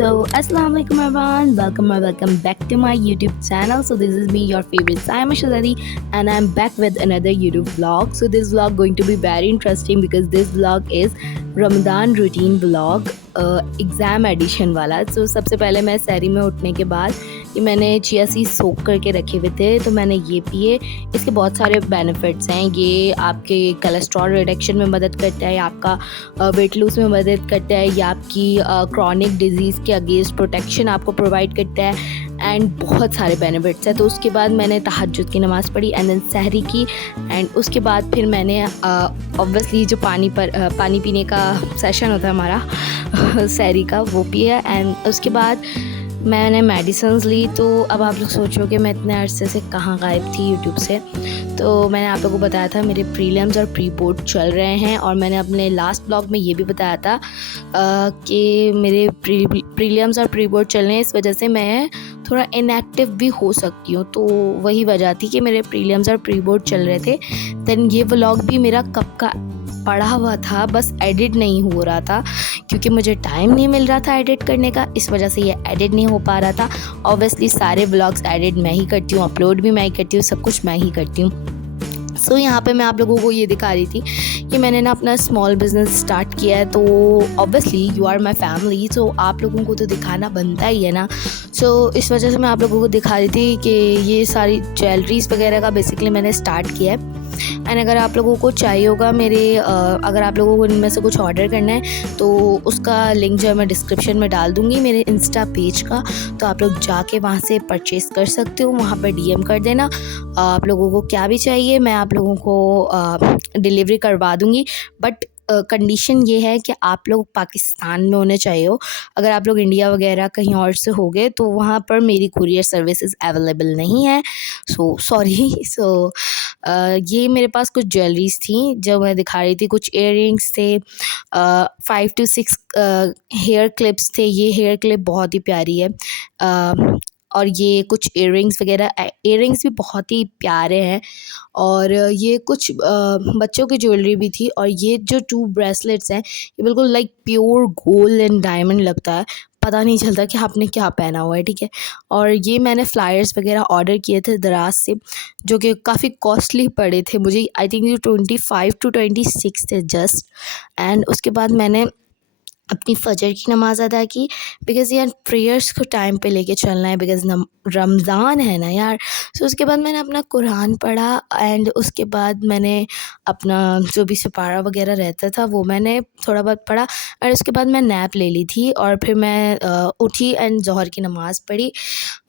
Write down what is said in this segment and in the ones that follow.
So, Assalamu alaikum everyone. Welcome back to my YouTube channel. So, this is me, your favorite Saima Shazadi, and I'm back with another YouTube vlog. So, this vlog going to be very interesting because this vlog is Ramadan routine vlog, exam edition वाला। तो सबसे पहले मैं सहरी में उठने के बाद कि मैंने चिया सीड्स सोक करके रखे हुए थे, तो मैंने ये पिए। इसके बहुत सारे बेनिफिट्स हैं। ये आपके कोलेस्ट्रॉल रिडक्शन में मदद करता है, आपका वेट लूज में मदद करता है, या आपकी क्रॉनिक डिजीज़ के अगेंस्ट प्रोटेक्शन आपको प्रोवाइड करता है, एंड बहुत सारे बेनिफिट्स हैं। तो उसके बाद मैंने तहज्जुद की नमाज़ पढ़ी एंड देन सहरी की, एंड उसके बाद फिर मैंने ऑब्वियसली जो पानी पीने का सेशन होता है हमारा सहरी का, वो पिया। एंड उसके बाद मैंने मेडिसिन्स ली। तो अब आप लोग सोचोगे मैं इतने अरसे से कहाँ गायब थी यूट्यूब से। तो मैंने आप लोगों को बताया था मेरे प्रीलिम्स और प्री बोर्ड चल रहे हैं, और मैंने अपने लास्ट ब्लॉग में ये भी बताया था कि मेरे प्रीलिम्स और प्री बोर्ड चल रहे हैं, इस वजह से मैं थोड़ा इनएक्टिव भी हो सकती हूँ। तो वही वजह थी कि मेरे प्रीलिम्स और प्री बोर्ड चल रहे थे। देन ये व्लॉग भी मेरा कब का पड़ा हुआ था, बस एडिट नहीं हो रहा था क्योंकि मुझे टाइम नहीं मिल रहा था एडिट करने का, इस वजह से ये एडिट नहीं हो पा रहा था। ऑब्वियसली सारे व्लॉग्स एडिट मैं ही करती हूँ, अपलोड भी मैं ही करती हूँ, सब कुछ मैं ही करती हूँ। सो यहाँ पे मैं आप लोगों को ये दिखा रही थी कि मैंने ना अपना स्मॉल बिज़नेस स्टार्ट किया है। तो obviously you are my family, तो आप लोगों को तो दिखाना बनता ही है ना। सो इस वजह से मैं आप लोगों को दिखा रही थी कि ये सारी ज्वेलरीज वगैरह का बेसिकली मैंने स्टार्ट किया है। एंड अगर आप लोगों को चाहिए होगा अगर आप लोगों को इनमें से कुछ ऑर्डर करना है तो उसका लिंक जो है मैं डिस्क्रिप्शन में डाल दूँगी, मेरे इंस्टा पेज का। तो आप लोग जाके वहाँ से परचेज़ कर सकते हो, वहाँ पर डीएम कर देना आप लोगों को क्या भी चाहिए, मैं आप लोगों को डिलीवरी करवा दूँगी। बट कंडीशन ये है कि आप लोग पाकिस्तान में होने चाहिए हो। अगर आप लोग इंडिया वगैरह कहीं और से होगे तो वहाँ पर मेरी कुरियर सर्विसेज अवेलेबल नहीं है, सो सॉरी। ये मेरे पास कुछ ज्वेलरीज थी जो मैं दिखा रही थी, कुछ इयररिंग्स थे, 5 to 6 हेयर क्लिप्स थे। ये हेयर क्लिप बहुत ही प्यारी है, और ये कुछ इयररिंग्स वगैरह, इयररिंग्स भी बहुत ही प्यारे हैं। और ये कुछ बच्चों की ज्वेलरी भी थी, और ये जो 2 ब्रेसलेट्स हैं ये बिल्कुल like pure gold and diamond लगता है, पता नहीं चलता कि आपने क्या पहना हुआ है, ठीक है। और ये मैंने फ्लायर्स वगैरह ऑर्डर किए थे दराज से, जो कि काफ़ी कॉस्टली पड़े थे मुझे। आई थिंक ये 25 to 26 थे जस्ट। एंड उसके बाद मैंने अपनी फ़जर की नमाज़ अदा की, बिकॉज़ यार प्रेयर्स को टाइम पे लेके चलना है, बिकॉज़ रमज़ान है ना यार। सो उसके बाद मैंने अपना कुरान पढ़ा, एंड उसके बाद मैंने अपना जो भी सिपारा वगैरह रहता था वो मैंने थोड़ा बहुत पढ़ा, और उसके बाद मैं नैप ले ली थी। और फिर मैं उठी एंड ज़ोहर की नमाज़ पढ़ी।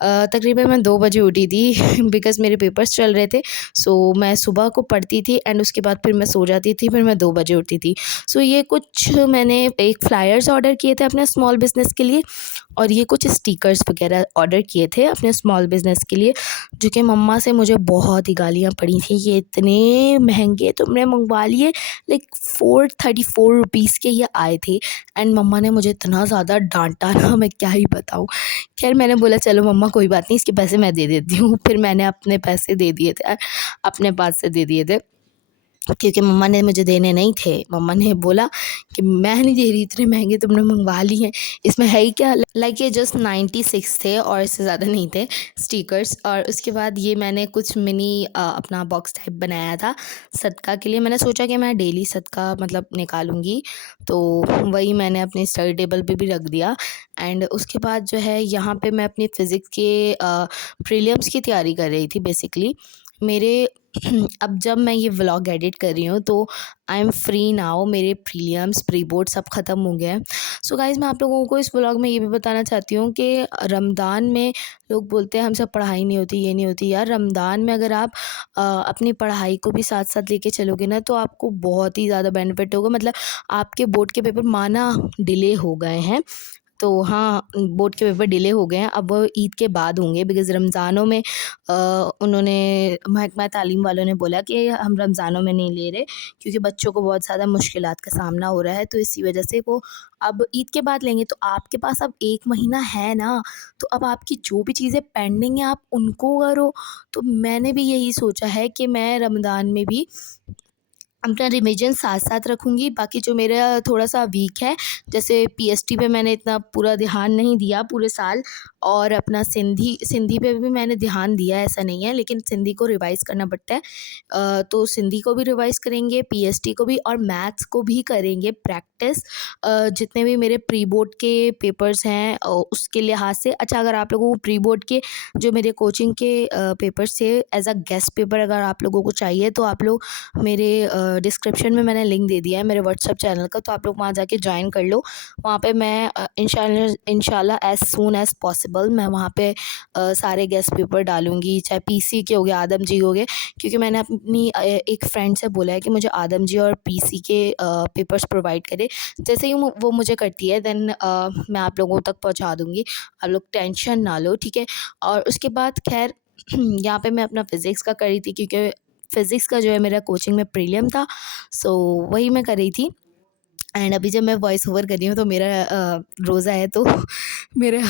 तकरीबन मैं 2 बजे उठी थी बिकॉज़ मेरे पेपर्स चल रहे थे। सो मैं सुबह को पढ़ती थी एंड उसके बाद फिर मैं सो जाती थी, फिर मैं 2 बजे उठती थी। सो ये कुछ मैंने एक फ्लायर्स ऑर्डर किए थे अपने स्मॉल बिज़नेस के लिए, और ये कुछ स्टिकर्स वगैरह ऑर्डर किए थे अपने स्मॉल बिज़नेस के लिए, जो कि मम्मा से मुझे बहुत ही गालियाँ पड़ी थी, ये इतने महंगे तुमने मंगवा लिए, लाइक 434 रुपीज़ के ये आए थे। एंड मम्मा ने मुझे इतना ज़्यादा डांटा ना, मैं क्या ही बताऊँ। खैर मैंने बोला चलो मम्मा कोई बात नहीं, इसके पैसे मैं दे देती हूँ। फिर मैंने अपने पैसे दे दिए थे, अपने पास से दे दिए थे, क्योंकि मम्मा ने मुझे देने नहीं थे। मम्मा ने बोला कि मैं नहीं दे रही, इतने महंगे तुमने मंगवा लिए हैं, इसमें है ही क्या। लाइक ये जस्ट 96 थे और इससे ज़्यादा नहीं थे स्टिकर्स। और उसके बाद ये मैंने कुछ मिनी अपना बॉक्स टाइप बनाया था सदका के लिए। मैंने सोचा कि मैं डेली सदका मतलब निकालूंगी, तो वही मैंने अपने स्टडी टेबल पे भी रख दिया। एंड उसके बाद जो है यहाँ पे मैं अपनी फ़िज़िक्स के प्रीलिम्स की तैयारी कर रही थी बेसिकली मेरे। अब जब मैं ये व्लॉग एडिट कर रही हूँ तो आई एम फ्री नाउ, मेरे प्रीलिम्स प्री बोर्ड सब ख़त्म हो गए हैं। सो गाइज़ मैं आप लोगों को इस व्लॉग में ये भी बताना चाहती हूँ कि रमज़ान में लोग बोलते हैं हमसे पढ़ाई नहीं होती, ये नहीं होती। यार रमज़ान में अगर आप अपनी पढ़ाई को भी साथ साथ लेके चलोगे ना तो आपको बहुत ही ज़्यादा बेनिफिट होगा। मतलब आपके बोर्ड के पेपर माना डिले हो गए हैं, तो हाँ, बोर्ड के पेपर डिले हो गए हैं, अब वो ईद के बाद होंगे, बिकॉज़ रमज़ानों में उन्होंने महकमा तालीम वालों ने बोला कि हम रमज़ानों में नहीं ले रहे, क्योंकि बच्चों को बहुत ज़्यादा मुश्किलात का सामना हो रहा है, तो इसी वजह से वो अब ईद के बाद लेंगे। तो आपके पास अब 1 महीना है ना, तो अब आपकी जो भी चीज़ें पेंडिंग हैं आप उनको करो। तो मैंने भी यही सोचा है कि मैं रमज़ान में भी अपना रिविज़न साथ-साथ रखूँगी, बाकी जो मेरा थोड़ा-सा वीक है, जैसे पीएसटी पे मैंने इतना पूरा ध्यान नहीं दिया पूरे साल, और अपना सिंधी सिंधी पे भी मैंने ध्यान दिया, ऐसा नहीं है, लेकिन सिंधी को रिवाइज़ करना पड़ता है। तो सिंधी को भी रिवाइज़ करेंगे, पीएसटी को भी, और मैथ्स को भी करेंगे प्रैक्टिस। जितने भी मेरे प्री बोर्ड के पेपर्स हैं उसके लिहाज से। अच्छा, अगर आप लोगों को प्री बोर्ड के जो मेरे कोचिंग के पेपर्स थे एज़ अ गेस्ट पेपर अगर आप लोगों को चाहिए, तो आप लोग मेरे डिस्क्रिप्शन में मैंने लिंक दे दिया है मेरे व्हाट्सएप चैनल का, तो आप लोग वहाँ जाके ज्वाइन कर लो। वहाँ पे मैं इंशाल्लाह एज़ सून एज़ पॉसिबल मैं वहाँ पे सारे गेस्ट पेपर डालूँगी, चाहे पीसी के हो गए, आदम जी हो गए, क्योंकि मैंने अपनी एक फ्रेंड से बोला है कि मुझे आदम जी और पीसी के पेपर्स प्रोवाइड करे। जैसे ही वो मुझे करती है, देन मैं आप लोगों तक पहुँचा दूँगी। आप लोग टेंशन ना लो, ठीक है? और उसके बाद खैर यहाँ पे मैं अपना फ़िज़िक्स का कर रही थी, क्योंकि फ़िज़िक्स का जो है मेरा कोचिंग में प्रीलिम था, सो वही मैं कर रही थी। एंड अभी जब मैं वॉइस ओवर कर रही हूँ, तो मेरा रोज़ा है, तो मेरा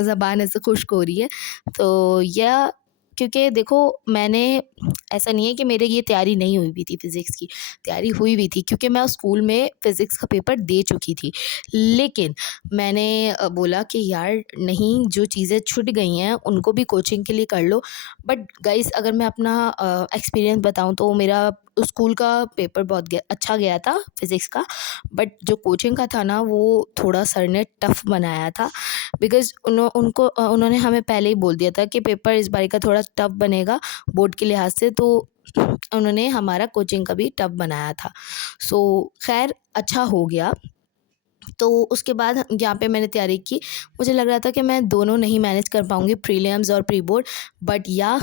ज़बान ऐसे खुश्क हो रही है। तो या क्योंकि देखो, मैंने ऐसा नहीं है कि मेरे ये तैयारी नहीं हुई हुई थी फ़िज़िक्स की, तैयारी हुई हुई थी, क्योंकि मैं उस स्कूल में फ़िज़िक्स का पेपर दे चुकी थी। लेकिन मैंने बोला कि यार नहीं, जो चीज़ें छूट गई हैं उनको भी कोचिंग के लिए कर लो। बट गाइज़, अगर मैं अपना एक्सपीरियंस बताऊँ, तो मेरा उस स्कूल का पेपर बहुत अच्छा गया था फ़िज़िक्स का। बट जो कोचिंग का था ना, वो थोड़ा सर ने टफ़ बनाया था, बिकॉज़ उन्होंने हमें पहले ही बोल दिया था कि पेपर इस बारी का थोड़ा टफ़ बनेगा बोर्ड के लिहाज से, तो उन्होंने हमारा कोचिंग का भी टफ़ बनाया था। सो खैर अच्छा हो गया। तो उसके बाद यहाँ पे मैंने तैयारी की। मुझे लग रहा था कि मैं दोनों नहीं मैनेज कर पाऊँगी, प्रीलिम्स और प्री बोर्ड, बट या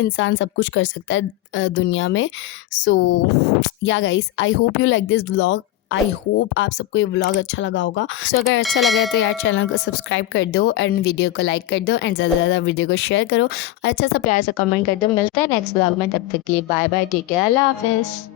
इंसान सब कुछ कर सकता है दुनिया में। सो या guys, I hope you like this vlog. I hope आप सबको ये व्लॉग अच्छा लगा होगा। सो अगर अच्छा लगा है तो यार चैनल को सब्सक्राइब कर दो, एंड वीडियो को लाइक कर दो, एंड ज़्यादा से ज़्यादा वीडियो को शेयर करो, अच्छा सा प्यार से कमेंट कर दो। मिलता है नेक्स्ट व्लॉग में, तब तक के लिए बाय बाय, टेक केयर, अल्लाह हाफ़िज़।